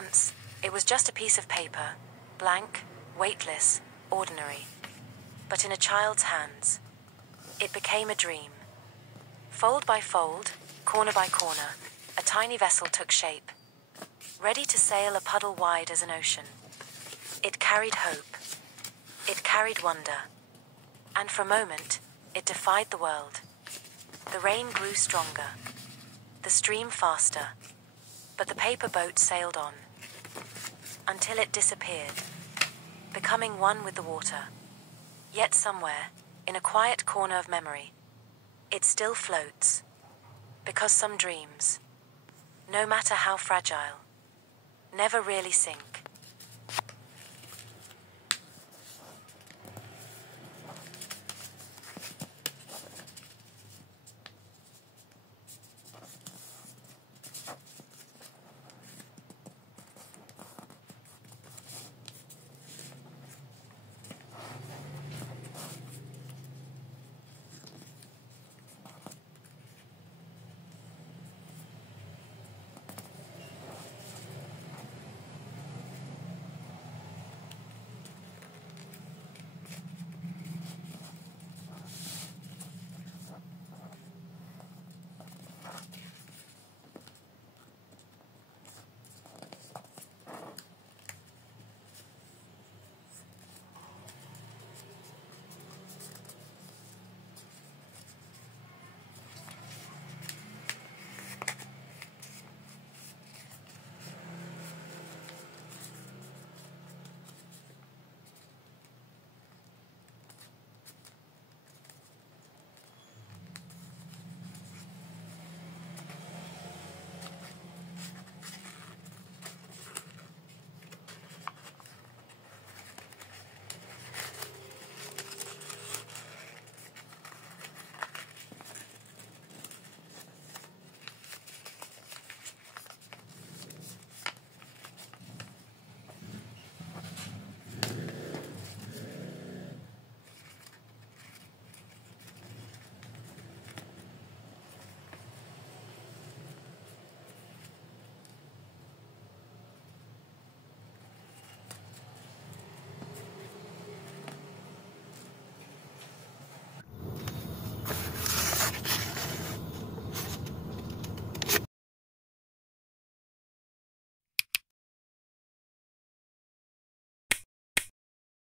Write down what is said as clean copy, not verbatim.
Once, it was just a piece of paper, blank, weightless, ordinary. But in a child's hands, it became a dream. Fold by fold, corner by corner, a tiny vessel took shape, ready to sail a puddle wide as an ocean. It carried hope. It carried wonder. And for a moment, it defied the world. The rain grew stronger, the stream faster, but the paper boat sailed on, until it disappeared, becoming one with the water. Yet somewhere, in a quiet corner of memory, it still floats, because some dreams, no matter how fragile, never really sink.